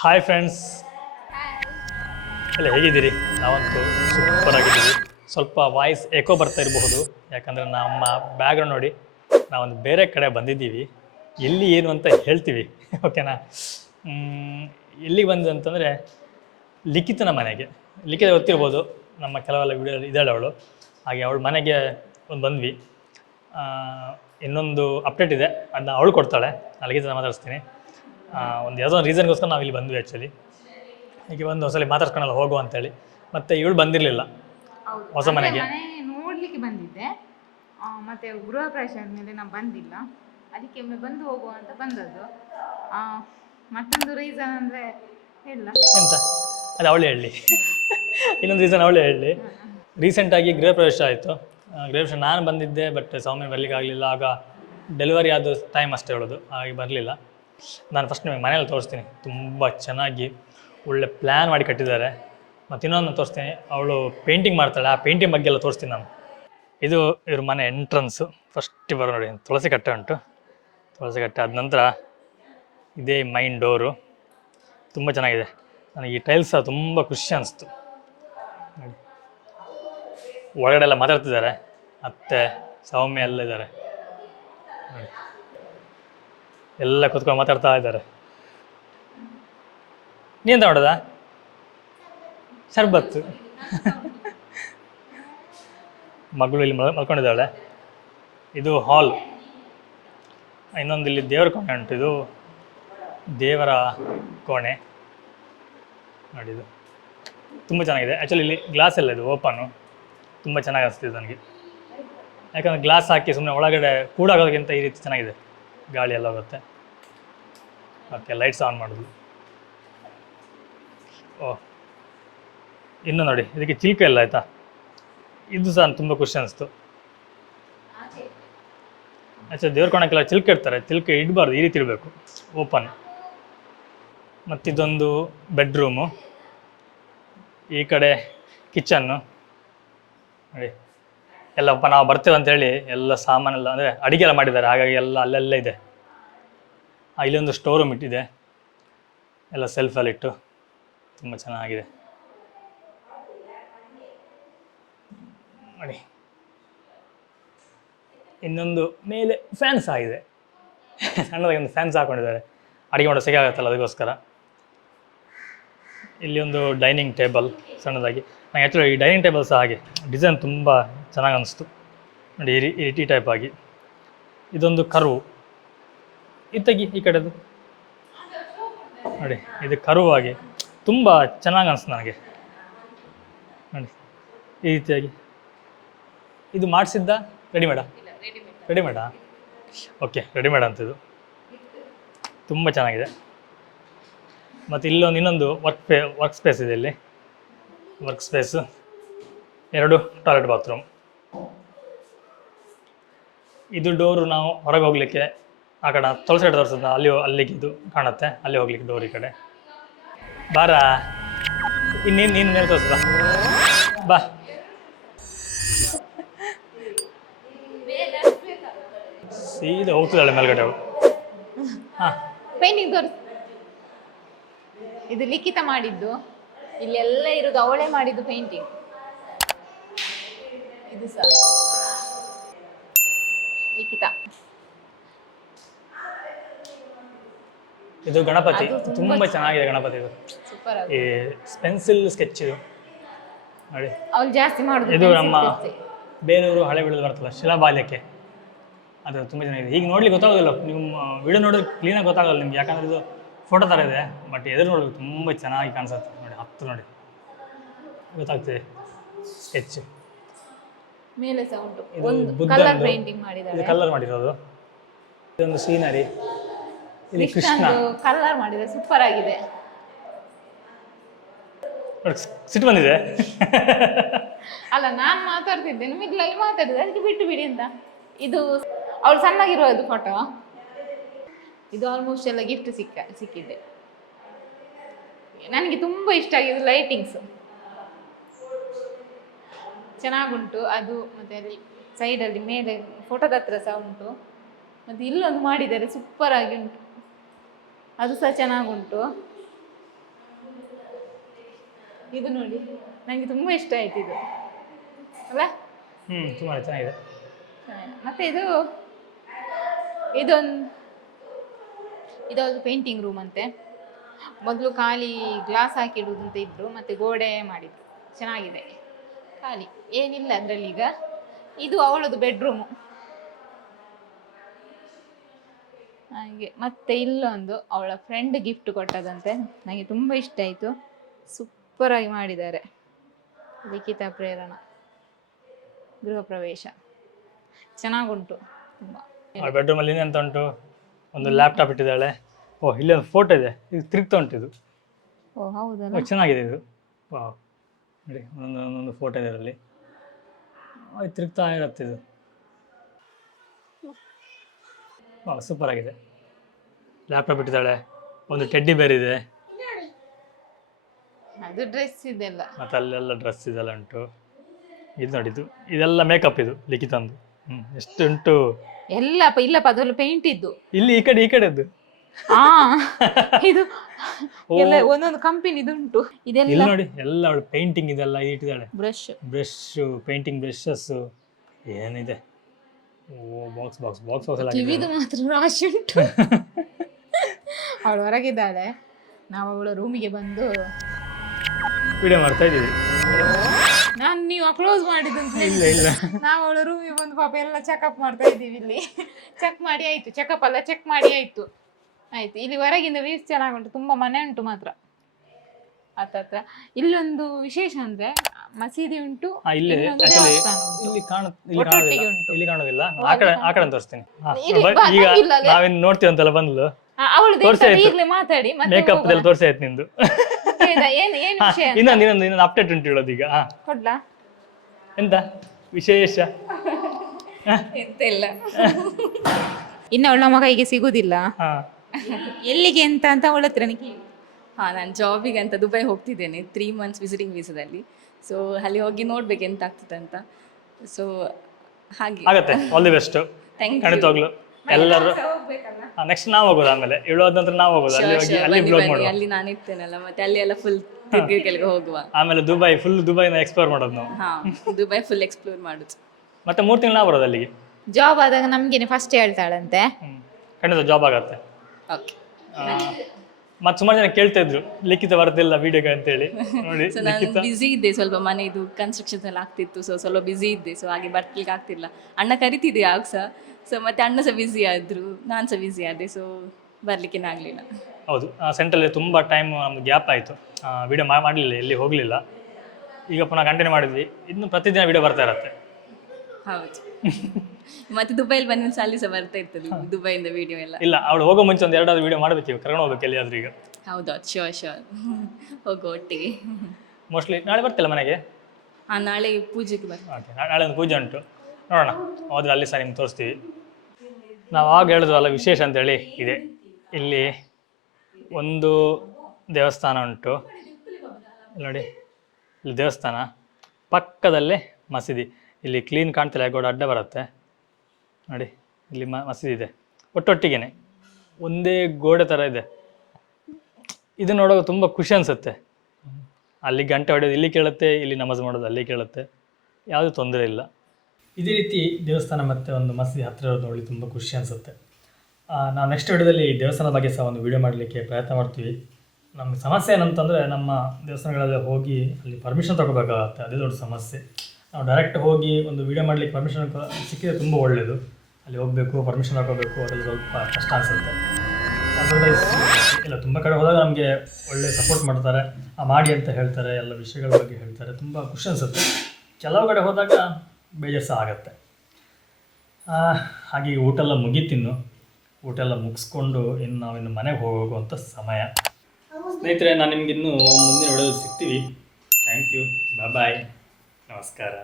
Hi friends, ಎಲ್ಲ ಹೇಗಿದ್ದೀರಿ? ನಾವಂತೂ ಸೂಪರ್ ಆಗಿದ್ದೀವಿ. ಸ್ವಲ್ಪ ವಾಯ್ಸ್ ಎಕೋ ಬರ್ತಾ ಇರಬಹುದು, ಯಾಕಂದರೆ ನಮ್ಮ ಬ್ಯಾಕ್ಗ್ರೌಂಡ್ ನೋಡಿ ನಾವೊಂದು ಬೇರೆ ಕಡೆ ಬಂದಿದ್ದೀವಿ. ಎಲ್ಲಿ ಏನು ಅಂತ ಹೇಳ್ತೀವಿ, ಓಕೆನಾ? ಎಲ್ಲಿಗೆ ಬಂದು ಅಂತಂದರೆ ಲಿಖಿತನ ಮನೆಗೆ. ಲಿಖಿತ ಗೊತ್ತಿರ್ಬೋದು, ನಮ್ಮ ಕೆಲವೆಲ್ಲ ವಿಡಿಯೋ ಇದ್ದಾಳೆ ಅವಳು. ಹಾಗೆ ಅವಳ ಮನೆಗೆ ಒಂದು ಬಂದ್ವಿ. ಇನ್ನೊಂದು ಅಪ್ಡೇಟ್ ಇದೆ, ಅದನ್ನ ಅವಳು ಕೊಡ್ತಾಳೆ. ನಾನು ಲಿಖಿತನ ಮಾತಾಡಿಸ್ತೀನಿ. ಒಂದು ಯಾವುದೋ ಒಂದು ರೀಸನ್ಗೋಸ್ಕರ ನಾವು ಇಲ್ಲಿ ಬಂದ್ವಿ ಆ್ಯಕ್ಚುಲಿ. ಹೀಗೆ ಒಂದು ಹೊಸಲಿ ಮಾತಾಡ್ಸ್ಕೊಂಡಲ್ಲ ಹೋಗುವ ಅಂತೇಳಿ. ಮತ್ತು ಇವಳು ಬಂದಿರಲಿಲ್ಲ ಹೊಸ ಮನೆಗೆ. ನೋಡಲಿಕ್ಕೆ ಬಂದಿದ್ದೆ, ಮತ್ತು ಗೃಹ ಪ್ರವೇಶ ಆದಮೇಲೆ ನಾವು ಬಂದಿಲ್ಲ, ಅದಕ್ಕೆ ಒಮ್ಮೆ ಬಂದು ಹೋಗುವ ಅಂತ ಬಂದದ್ದು. ಮತ್ತೊಂದು ರೀಸನ್ ಅಂದರೆ ಇಲ್ಲ ಎಂತ ಅದು ಅವಳೇ ಹೇಳಿ. ಇನ್ನೊಂದು ರೀಸನ್ ಅವಳೇ ಹೇಳಿ. ರೀಸೆಂಟಾಗಿ ಗೃಹ ಪ್ರವೇಶ ಆಯಿತು. ಗೃಹ ಪ್ರವೇಶ ನಾನು ಬಂದಿದ್ದೆ, ಬಟ್ ಸೌಮ್ಯ ಬರಲಿಕ್ಕೆ ಆಗಲಿಲ್ಲ. ಆಗ ಡೆಲಿವರಿ ಆದ ಟೈಮ್ ಅಷ್ಟೇ ಹೇಳೋದು, ಹಾಗೆ ಬರಲಿಲ್ಲ. ನಾನು ಫಸ್ಟ್ ನಿಮಗೆ ಮನೆಯಲ್ಲಿ ತೋರಿಸ್ತೀನಿ. ತುಂಬ ಚೆನ್ನಾಗಿ ಒಳ್ಳೆ ಪ್ಲ್ಯಾನ್ ಮಾಡಿ ಕಟ್ಟಿದ್ದಾರೆ. ಮತ್ತು ಇನ್ನೊಂದು ತೋರಿಸ್ತೀನಿ, ಅವಳು ಪೇಂಟಿಂಗ್ ಮಾಡ್ತಾಳೆ. ಆ ಪೇಂಟಿಂಗ್ ಬಗ್ಗೆ ಎಲ್ಲ ತೋರಿಸ್ತೀನಿ ನಾನು. ಇದು ಇವ್ರ ಮನೆ ಎಂಟ್ರನ್ಸು. ಫಸ್ಟ್ ಬರೋ ನೋಡಿ, ತುಳಸಿ ಕಟ್ಟೆ ಉಂಟು. ತುಳಸಿ ಕಟ್ಟೆ ಆದ ನಂತರ ಇದೇ ಮೈನ್ ಡೋರು. ತುಂಬ ಚೆನ್ನಾಗಿದೆ. ನನಗೆ ಈ ಟೈಲ್ಸ್ ತುಂಬ ಖುಷಿ ಅನಿಸ್ತು. ಒಳಗಡೆ ಎಲ್ಲ ಮಾತಾಡ್ತಿದ್ದಾರೆ, ಮತ್ತು ಸೌಮ್ಯ ಎಲ್ಲ ಇದ್ದಾರೆ, ಎಲ್ಲ ಕೂತ್ಕೊಂಡು ಮಾತಾಡ್ತಾ ಇದ್ದಾರೆ. ನೀಂತ ಮಾಡೋದಾ? ಶರ್ಬತ್ತು. ಮಗಳು ಇಲ್ಲಿ ಮಲ್ಕೊಂಡಿದ್ದಾಳೆ. ಇದು ಹಾಲ್. ಇನ್ನೊಂದು ಇಲ್ಲಿ ದೇವರ ಕೋಣೆ ಉಂಟು. ಇದು ದೇವರ ಕೋಣೆ ನೋಡಿ. ಇದು ತುಂಬ ಚೆನ್ನಾಗಿದೆ. ಆ್ಯಕ್ಚುಲಿ ಇಲ್ಲಿ ಗ್ಲಾಸ್ ಎಲ್ಲ ಇದು ಓಪನ್ನು. ತುಂಬ ಚೆನ್ನಾಗಿ ಅನಿಸ್ತಿದೆ ನನಗೆ, ಯಾಕಂದರೆ ಗ್ಲಾಸ್ ಹಾಕಿ ಸುಮ್ಮನೆ ಒಳಗಡೆ ಕೂಡಾಗೋದಕ್ಕಿಂತ ಈ ರೀತಿ ಚೆನ್ನಾಗಿದೆ, ಗಾಳಿ ಎಲ್ಲ ಹೋಗುತ್ತೆ. ಓಕೆ, ಲೈಟ್ಸ್ ಆನ್ ಮಾಡೋದು. ಓಹ್, ಇನ್ನು ನೋಡಿ, ಇದಕ್ಕೆ ಚಿಲ್ಕ ಎಲ್ಲ ಆಯಿತಾ. ಇದು ಸಹ ತುಂಬ ಖುಷಿ ಅನಿಸ್ತು. ಆ್ಯಕ್ಚುಲಿ ದೇವ್ರ ಕೋಣಕ್ಕೆಲ್ಲ ಚಿಲ್ಕ ಇಡ್ತಾರೆ, ಚಿಲ್ಕ ಇಡಬಾರ್ದು, ಈ ರೀತಿ ಇಡಬೇಕು, ಓಪನ್. ಮತ್ತಿದೊಂದು ಬೆಡ್ರೂಮು. ಈ ಕಡೆ ಕಿಚನ್ನು ನೋಡಿ. ಎಲ್ಲ ನಾವು ಬರ್ತೇವೆ ಅಂತೇಳಿ ಎಲ್ಲ ಸಾಮಾನೆಲ್ಲ ಅಂದರೆ ಅಡುಗೆ ಎಲ್ಲ ಮಾಡಿದ್ದಾರೆ, ಹಾಗಾಗಿ ಎಲ್ಲ ಅಲ್ಲೆಲ್ಲ ಇದೆ. ಇಲ್ಲೊಂದು ಸ್ಟೋರ್ ರೂಮ್ ಇಟ್ಟಿದೆ, ಎಲ್ಲ ಸೆಲ್ಫಲ್ಲಿಟ್ಟು ತುಂಬ ಚೆನ್ನಾಗಿದೆ ನೋಡಿ. ಇನ್ನೊಂದು ಮೇಲೆ ಫ್ಯಾನ್ಸ್ ಆಗಿದೆ, ಸಣ್ಣದಾಗಿ ಒಂದು ಫ್ಯಾನ್ಸ್ ಹಾಕ್ಕೊಂಡಿದ್ದಾರೆ, ಅಡುಗೆ ಮಾಡೋ ಸಿಗಾಗತ್ತಲ್ಲ ಅದಕ್ಕೋಸ್ಕರ. ಇಲ್ಲಿ ಒಂದು ಡೈನಿಂಗ್ ಟೇಬಲ್ ಸಣ್ಣದಾಗಿ. ನಂಗೆ ಆ್ಯಕ್ಚುಲಿ ಈ ಡೈನಿಂಗ್ ಟೇಬಲ್ ಸಹ ಹಾಗೆ ಡಿಸೈನ್ ತುಂಬ ಚೆನ್ನಾಗಿ ಅನ್ನಿಸ್ತು ನೋಡಿ, ಈ ಟೈಪ್ ಆಗಿ. ಇದೊಂದು ಕರ್ವು ಇತ್ತಗಿ ಈ ಕಡೆದು ನೋಡಿ, ಇದು ಕರ್ವ್ ಆಗಿ ತುಂಬ ಚೆನ್ನಾಗಿ ಅನಿಸ್ತು ನನಗೆ ನೋಡಿ, ಈ ರೀತಿಯಾಗಿ. ಇದು ಮಾಡಿಸಿದ್ದ ರೆಡಿಮೇಡಾ? ರೆಡಿಮೇಡಾ? ಓಕೆ, ರೆಡಿಮೇಡ್ ಅಂತಿದ್ದು ತುಂಬ ಚೆನ್ನಾಗಿದೆ. ಮತ್ತು ಇನ್ನೊಂದು ವರ್ಕ್ ಸ್ಪೇಸ್ ಇದೆ. ಇಲ್ಲಿ ವರ್ಕ್ ಸ್ಪೇಸು, 2 ಟಾಯ್ಲೆಟ್ ಬಾತ್ರೂಮ್. ಇದು ಡೋರು ನಾವು ಹೊರಗೆ ಹೋಗಲಿಕ್ಕೆ ಆ ಕಡೆ ತುಳಸಿ ಕಡೆ ತೋರಿಸೋದು, ಅಲ್ಲಿಗೆ ಇದು ಕಾಣುತ್ತೆ, ಅಲ್ಲಿ ಹೋಗ್ಲಿಕ್ಕೆ ಡೋರ್ ಈ ಕಡೆ. ಬಾರ, ನೀನು ಮೇಲೆ ತೋರಿಸದ ಬಾ. ಸೀದಾ ಹೋಗ್ತಿದ್ದಾಳೆ ಮೇಲ್ಗಡೆ ಅವಳು. ಹಾಂ, ಪೇಂಟಿಂಗ್ ತೋರಿಸ್. ಇದು ಲಿಖಿತ ಮಾಡಿದ್ದು, ಇಲ್ಲೆಲ್ಲ ಇರೋದು ಅವಳೇ ಮಾಡಿದ್ದು ಪೇಂಟಿಂಗ್. ಇದು ಸಹ ಲಿಖಿತ. ಇದು ಗಣಪತಿ ತುಂಬ ಚೆನ್ನಾಗಿದೆ. ಗಣಪತಿ ಇದು ಸೂಪರ್, ಈ ಪೆನ್ಸಿಲ್ ಸ್ಕೆಚ್ ಇದು ನೋಡಿ. ಅವಳು ಜಾಸ್ತಿ ಮಾಡೋದು. ಇದು ನಮ್ಮ ಬೇಲೂರು ಹಳೆ ಬೀಳೋದು ಬರ್ತಲ್ಲ, ಶಿಲಾಬಾಲ್ಯಕ್ಕೆ, ಅದು ತುಂಬ ಚೆನ್ನಾಗಿದೆ. ಈಗ ನೋಡ್ಲಿಕ್ಕೆ ಗೊತ್ತಾಗೋದಿಲ್ಲ, ನೀವು ವಿಡಿಯೋ ನೋಡಿದ್ರೆ ಕ್ಲೀನಾಗಿ ಗೊತ್ತಾಗೋಲ್ಲ ನಿಮ್ಗೆ, ಯಾಕಂದರೆ ಇದು ಫೋಟೋ ಥರ ಇದೆ. ಬಟ್ ಎದುರು ನೋಡೋದು ತುಂಬ ಚೆನ್ನಾಗಿ ಕಾಣಿಸುತ್ತೆ ನೋಡಿ, ಹತ್ತು ನೋಡಿ ಗೊತ್ತಾಗ್ತದೆ ಸ್ಕೆಚ್. ಮೇಲೆ ಸಹ ಉಂಟು, ಇದು ಕಲರ್ ಪೇಂಟಿಂಗ್ ಮಾಡಿದ್ದಾರೆ. ಇದು ಕಲರ್ ಮಾಡಿರೋದು. ಇದೊಂದು ಸೀನರಿ, ಇಲ್ಲಿ ಕೃಷ್ಣ ಕಲರ್ ಮಾಡಿದೆ, ಸೂಪರ್ ಆಗಿದೆ. ಸಿಟ್ಟು ಬಂದಿದೆ. ಅಲ್ಲ, ನಾನು ಮಾತಾಡ್ತಿದ್ದೆ, ಮಿಡ್ಲಲ್ಲಿ ಮಾತಾಡಿದೆ, ಅದಕ್ಕೆ ಬಿಟ್ಟು ಬಿಡಿ ಅಂತ. ಇದು ಅವಳು ಸಣ್ಣಗಿರೋದು ಫೋಟೋ. ಇದು ಆಲ್ಮೋಸ್ಟ್ ಎಲ್ಲ ಗಿಫ್ಟ್ ಸಿಕ್ಕಿದೆ. ನನಗೆ ತುಂಬ ಇಷ್ಟ ಆಗಿದೆ. ಲೈಟಿಂಗ್ಸ್ ಚೆನ್ನಾಗುಂಟು ಅದು. ಮತ್ತು ಅಲ್ಲಿ ಸೈಡಲ್ಲಿ ಮೇಲೆ ಫೋಟೋದ ಹತ್ರ ಸಹ ಉಂಟು. ಮತ್ತು ಇಲ್ಲೊಂದು ಮಾಡಿದ್ದಾರೆ, ಸೂಪರ್ ಆಗಿ ಉಂಟು, ಅದು ಸಹ ಚೆನ್ನಾಗುಂಟು. ಇದು ನೋಡಿ ನನಗೆ ತುಂಬ ಇಷ್ಟ ಆಯ್ತು ಇದು ಅಲ್ಲ. ತುಂಬ ಚೆನ್ನಾಗಿದೆ. ಮತ್ತೆ ಇದೊಂದು ಪೇಂಟಿಂಗ್ ರೂಮ್ ಅಂತೆ. ಮೊದಲು ಖಾಲಿ ಗ್ಲಾಸ್ ಹಾಕಿಡುವುದು ಅಂತ ಇದ್ರು, ಮತ್ತೆ ಗೋಡೆ ಮಾಡಿದ್ರು. ಚೆನ್ನಾಗಿದೆ, ಖಾಲಿ ಏನಿಲ್ಲ ಅದರಲ್ಲಿ ಈಗ. ಇದು ಅವಳದು ಬೆಡ್ರೂಮು ಹಾಗೆ. ಮತ್ತೆ ಇಲ್ಲೊಂದು ಅವಳ ಫ್ರೆಂಡ್ ಗಿಫ್ಟ್ ಕೊಟ್ಟದಂತೆ, ನನಗೆ ತುಂಬ ಇಷ್ಟ ಆಯಿತು. ಸೂಪರಾಗಿ ಮಾಡಿದ್ದಾರೆ. ಲಿಖಿತ ಪ್ರೇರಣ ಗೃಹ ಪ್ರವೇಶ ಚೆನ್ನಾಗುಂಟು ತುಂಬ. ಬೆಡ್ರೂಮಲ್ಲಿ ಇನ್ನೆಂತ ಉಂಟು, ಒಂದು ಲ್ಯಾಪ್ಟಾಪ್ ಇಟ್ಟಿದ್ದಾಳೆ. ಇಲ್ಲಿ ಒಂದು ಫೋಟೋ ಇದೆ, ಇದು ತಿರುಗ್ತಾ ಉಂಟು. ಇದು ಹೌದಲ್ಲ, ಚೆನ್ನಾಗಿದೆ ಇದು. ನೋಡಿ ಒಂದೊಂದು ಫೋಟೋ ಇದೆ ಇದರಲ್ಲಿ, ತಿರುಗ್ತಾ ಇರುತ್ತೆ ಇದು. ಸೂಪರ್ ಆಗಿದೆ. ಲ್ಯಾಪ್ಟಾಪ್ ಇಟ್ಟಿದ್ದಾಳೆ, ಒಂದು ಟೆಡ್ಡಿ ಬೇರ್ ಇದೆ, ಅದು ಡ್ರೆಸ್ ಇದೆಲ್ಲ, ಮತ್ತೆ ಅಲ್ಲೆಲ್ಲ ಡ್ರೆಸ್ ಇದೆಲ್ಲ ಉಂಟು. ಇದು ನೋಡಿ, ಇದೆಲ್ಲ ಮೇಕಪ್ ಇದು ಲಿಖಿತಂದು. ಎಷ್ಟು ಉಂಟು ಎಲ್ಲಪ್ಪ. ಇಲ್ಲಪ್ಪ ಅದೆಲ್ಲ ಪೇಂಟ್ ಇದ್ದು. ಇಲ್ಲಿ ಈ ಕಡೆದ್ದು ಇದು ಎಲ್ಲ ಒಂದೊಂದು ಕಂಪನಿ ಉಂಟು. ಇದೆಲ್ಲ ನೋಡಿ, ಎಲ್ಲ ಅವಳು ಪೇಂಟಿಂಗ್ ಇದೆಲ್ಲ ಇಟ್ಟಿದ್ದಾಳೆ. ಬ್ರಷ್ ಪೇಂಟಿಂಗ್ ಬ್ರಷಸ್ ಏನಿದೆ. ಬಾಕ್ಸ್ ಎಲ್ಲ ಕಿವಿದು ಮಾತ್ರ ರಾಶಿ ಉಂಟು. ಅವಳು ಹೊರಗಿದ್ದಾಳೆ, ನಾವು ಅವಳ ರೂಮಿಗೆ ಬಂದು ವಿಡಿಯೋ ಮಾಡ್ತಾ ಇದ್ದೀವಿ. ನೀವು ಕ್ಲೋಸ್ ಮಾಡಿದಂತ ಇಲ್ಲ ನಾವು ಅವಳ ರೂಮಿಗೆ ಬಂದು ಪಾಪ ಎಲ್ಲ ಚೆಕಪ್ ಮಾಡ್ತಾ ಇದ್ದೀವಿ. ಇಲ್ಲಿ ಚೆಕ್ ಮಾಡಿ ಆಯ್ತು, ಚೆಕಪ್ ಅಲ್ಲ ಚೆಕ್ ಮಾಡಿ ಆಯ್ತು. ಇಲ್ಲಿ ಹೊರಗಿಂದ ವ್ಯೂಸ್ ಚೆನ್ನಾಗುಂಟು, ತುಂಬಾ ಮನೆ ಉಂಟು ಮಾತ್ರ ಹತ್ರ. ಇಲ್ಲೊಂದು ವಿಶೇಷ ಅಂದ್ರೆ ಮಸೀದಿ ಉಂಟು, ಇಲ್ಲಿ ಕಾಣೋದಿಲ್ಲ. ಆ ಕಡೆ ತೋರಿಸ್ತೀನಿ. ಈಗ ನಾವಿನ್ ನೋಡ್ತೀವಿ ಅಂತೆಲ್ಲ ಬಂದ್ಲು, ಮಾತಾಡಿ ಮೇಕಪ್ ತೋರಿಸಿ ಆಯ್ತು ನಿಂದು. ಇನ್ನೊಂದು ಅಪ್ಡೇಟ್ ಉಂಟು ಹೇಳೋದು ಈಗ. ಕೊಡ್ಲಾ? ಎಂತ ವಿಶೇಷ? ಎಂತ ಇಲ್ಲ, ಇನ್ನು ಅವಳ ನಮ್ಮ ಕೈಗೆ ಸಿಗುದಿಲ್ಲ. ಎಲ್ಲಿಗೆ ಅಂತ ಅವಳ ಹತ್ರ ನಾನು ಜಾಬಿಗೆ ಅಂತ ದುಬೈ ಹೋಗ್ತಿದ್ದೇನೆ 3 months ವಿಸಿಟಿಂಗ್ ವೀಸಾದಲ್ಲಿ. ಸೊ ಅಲ್ಲಿ ಹೋಗಿ ನೋಡ್ಬೇಕು ಎಂತ ಆಗ್ತದೆ ಅಂತ. ಸೊ ಹಾಗೆ ಆಗುತ್ತೆ. All the best. ಖಂಡಿತವಾಗ್ಲು ಎಲ್ಲರೂ ನೆಕ್ಸ್ಟ್ ನಾವು ಹೋಗೋದು, ಆಮೇಲೆ ಹೇಳೋದ ನಂತರ ನಾವು ಹೋಗೋದು. ಅಲ್ಲಿ ಬ್ಲಾಗ್ ಮಾಡುವ. ಅಲ್ಲಿ ನಾನು ಇರ್ತೇನಲ್ಲ, ಮತ್ತೆ ಅಲ್ಲಿ ಎಲ್ಲ ಫುಲ್ ತಿರ್ಗಿಗೆ ಹೋಗುವ. ಆಮೇಲೆ ದುಬೈನ ಎಕ್ಸ್ಪ್ಲೋರ್ ಮಾಡೋದು ನಾವು. ದುಬೈ ಫುಲ್ ಎಕ್ಸ್ಪ್ಲೋರ್ ಮಾಡುದು. ಮತ್ತೆ 3 ತಿಂಗಳು ನಾವು ಬರೋದು ಅಲ್ಲಿಗೆ. ಜಾಬ್ ಆದಾಗ ನಮ್ಗೇನೆ ಫಸ್ಟ್ ಹೇಳ್ತಾಳಂತೆ. ಖಂಡಿತ ಜಾಬ್ ಆಗತ್ತೆ. ಓಕೆ. ಮತ್ತೆ ಸುಮಾರು ಜನ ಕೇಳ್ತಾ ಇದ್ರು ಲಿಖಿತ ಬರ್ತಿಲ್ಲ ವಿಡಿಯೋಗೆ ಅಂತೇಳಿ. ನೋಡಿ, ನಾನು ಬಿಸಿ ಇದ್ದೆ ಸ್ವಲ್ಪ, ಮನೆದು ಕನ್ಸ್ಟ್ರಕ್ಷನ್ಸ್ ಎಲ್ಲ ಆಗ್ತಿತ್ತು. ಸೊ ಸ್ವಲ್ಪ ಬಿಸಿ ಇದ್ದೆ, ಸೊ ಹಾಗೆ ಬರ್ಲಿಕ್ಕೆ ಆಗ್ತಿಲ್ಲ. ಅಣ್ಣ ಕರಿತಿದ್ದೆ ಆಗ ಸಹ. ಸೊ ಮತ್ತೆ ಅಣ್ಣ ಸಹ ಬಿಸಿ ಆದ್ರು, ನಾನು ಸಹ ಬಿಸಿ ಆದೆ. ಸೊ ಬರ್ಲಿಕ್ಕೆ ಆಗಲಿಲ್ಲ. ಹೌದು, ಸೆಂಟ್ರಲ್ಲಿ ತುಂಬ ಟೈಮ್ ನಮ್ದು ಗ್ಯಾಪ್ ಆಯಿತು. ವಿಡಿಯೋ ಮಾಡಲಿಲ್ಲ, ಎಲ್ಲಿ ಹೋಗಲಿಲ್ಲ. ಈಗ ಪುನಃ ಕಂಟಿನ್ಯೂ ಮಾಡಿದ್ವಿ. ಇನ್ನು ಪ್ರತಿದಿನ ವಿಡಿಯೋ ಬರ್ತಾ ಇರತ್ತೆ. ಹೌದು. ಮತ್ತೆ ದುಬೈಲಿ ಬಂದ ಅಲ್ಲಿ ಸಹ ಬರ್ತಾ ಇರ್ತದೆ ದುಬೈಯಿಂದ ವಿಡಿಯೋ ಎಲ್ಲ. ಇಲ್ಲ, ಅವಳು ಹೋಗೋ ಮುಂಚೆ ಒಂದು 2 ವಿಡಿಯೋ ಮಾಡಬೇಕು. ಕರ್ಕೊಂಡು ಹೋಗ್ಬೇಕು ಎಲ್ಲಿಯಾದ್ರೂ ಈಗ. ಹೌದಾ? ಶೋರ್ ಹೋಗೋ ಒಟ್ಟಿಗೆ. ಮೋಸ್ಟ್ಲಿ ನಾಳೆ ಬರ್ತಿಲ್ಲ ಮನೆಗೆ? ನಾಳೆ ಪೂಜೆಗೆ ಬರ್ತೀನಿ. ಓಕೆ, ನಾಳೆ ಒಂದು ಪೂಜೆ ಉಂಟು, ನೋಡೋಣ. ಹೋದ್ರೆ ಅಲ್ಲಿ ಸಹ ನಿಮ್ಗೆ ತೋರಿಸ್ತೀವಿ. ನಾವು ಆಗ ಹೇಳಿದ್ವಲ್ಲ ವಿಶೇಷ ಅಂತೇಳಿ ಇದೆ. ಇಲ್ಲಿ ಒಂದು ದೇವಸ್ಥಾನ ಉಂಟು ನೋಡಿ, ಇಲ್ಲಿ ದೇವಸ್ಥಾನ ಪಕ್ಕದಲ್ಲೇ ಮಸೀದಿ. ಇಲ್ಲಿ ಕ್ಲೀನ್ ಕಾಣ್ತಿಲ್ಲ, ಗೋಡೆ ಅಡ್ಡ ಬರುತ್ತೆ ನೋಡಿ. ಇಲ್ಲಿ ಮಸೀದಿ ಇದೆ, ಒಟ್ಟೊಟ್ಟಿಗೆನೆ ಒಂದೇ ಗೋಡೆ ಥರ ಇದೆ. ಇದು ನೋಡೋಕೆ ತುಂಬ ಖುಷಿ ಅನಿಸುತ್ತೆ. ಅಲ್ಲಿ ಗಂಟೆ ಹೊಡೆಯೋದು ಇಲ್ಲಿ ಕೇಳುತ್ತೆ, ಇಲ್ಲಿ ನಮಾಜ್ ಮಾಡೋದು ಅಲ್ಲಿ ಕೇಳುತ್ತೆ, ಯಾವುದೇ ತೊಂದರೆ ಇಲ್ಲ. ಇದೇ ರೀತಿ ದೇವಸ್ಥಾನ ಮತ್ತು ಒಂದು ಮಸೀದಿ ಹತ್ತಿರ ಇರೋದು ನೋಡಿ ತುಂಬ ಖುಷಿ ಅನಿಸುತ್ತೆ. ನಾವು ನೆಕ್ಸ್ಟ್ ವಿಡಿಯೋದಲ್ಲಿ ಈ ದೇವಸ್ಥಾನದ ಬಗ್ಗೆ ಸಹ ಒಂದು ವಿಡಿಯೋ ಮಾಡಲಿಕ್ಕೆ ಪ್ರಯತ್ನ ಮಾಡ್ತೀವಿ. ನಮಗೆ ಸಮಸ್ಯೆ ಏನಂತಂದರೆ, ನಮ್ಮ ದೇವಸ್ಥಾನಗಳಲ್ಲಿ ಹೋಗಿ ಅಲ್ಲಿ ಪರ್ಮಿಷನ್ ತೊಗೋಬೇಕಾಗತ್ತೆ, ಅದೇ ದೊಡ್ಡ ಸಮಸ್ಯೆ. ನಾವು ಡೈರೆಕ್ಟ್ ಹೋಗಿ ಒಂದು ವಿಡಿಯೋ ಮಾಡಲಿಕ್ಕೆ ಪರ್ಮಿಷನ್ ಸಿಕ್ಕಿದ್ರೆ ತುಂಬ ಒಳ್ಳೆಯದು. ಅಲ್ಲಿ ಹೋಗಬೇಕು, ಪರ್ಮಿಷನ್ ಹಾಕೋಬೇಕು, ಅದರಲ್ಲಿ ಸ್ವಲ್ಪ ಕಷ್ಟ ಅನಿಸುತ್ತೆ. ಅದರ್ವೈಸ್ ಇಲ್ಲ, ತುಂಬ ಕಡೆ ಹೋದಾಗ ನಮಗೆ ಒಳ್ಳೆ ಸಪೋರ್ಟ್ ಮಾಡ್ತಾರೆ, ಮಾಡಿ ಅಂತ ಹೇಳ್ತಾರೆ, ಎಲ್ಲ ವಿಷಯಗಳ ಬಗ್ಗೆ ಹೇಳ್ತಾರೆ, ತುಂಬ ಖುಷಿ ಅನಿಸುತ್ತೆ. ಕೆಲವು ಕಡೆ ಹೋದಾಗ ಬೇಜಾರು ಸಹ ಆಗುತ್ತೆ. ಹಾಗೆ ಊಟ ಎಲ್ಲ ಮುಗೀತಿನ್ನು, ಊಟ ಎಲ್ಲ ಮುಗಿಸ್ಕೊಂಡು ನಾವಿನ್ನು ಮನೆಗೆ ಹೋಗುವಂಥ ಸಮಯ. ಸ್ನೇಹಿತರೆ, ನಾನು ನಿಮಗಿನ್ನೂ ಮುಂದಿನ ವಿಡಿಯೋದಲ್ಲಿ ಸಿಗ್ತೀವಿ. ಥ್ಯಾಂಕ್ ಯು, ಬಾಯ್, ನಮಸ್ಕಾರ.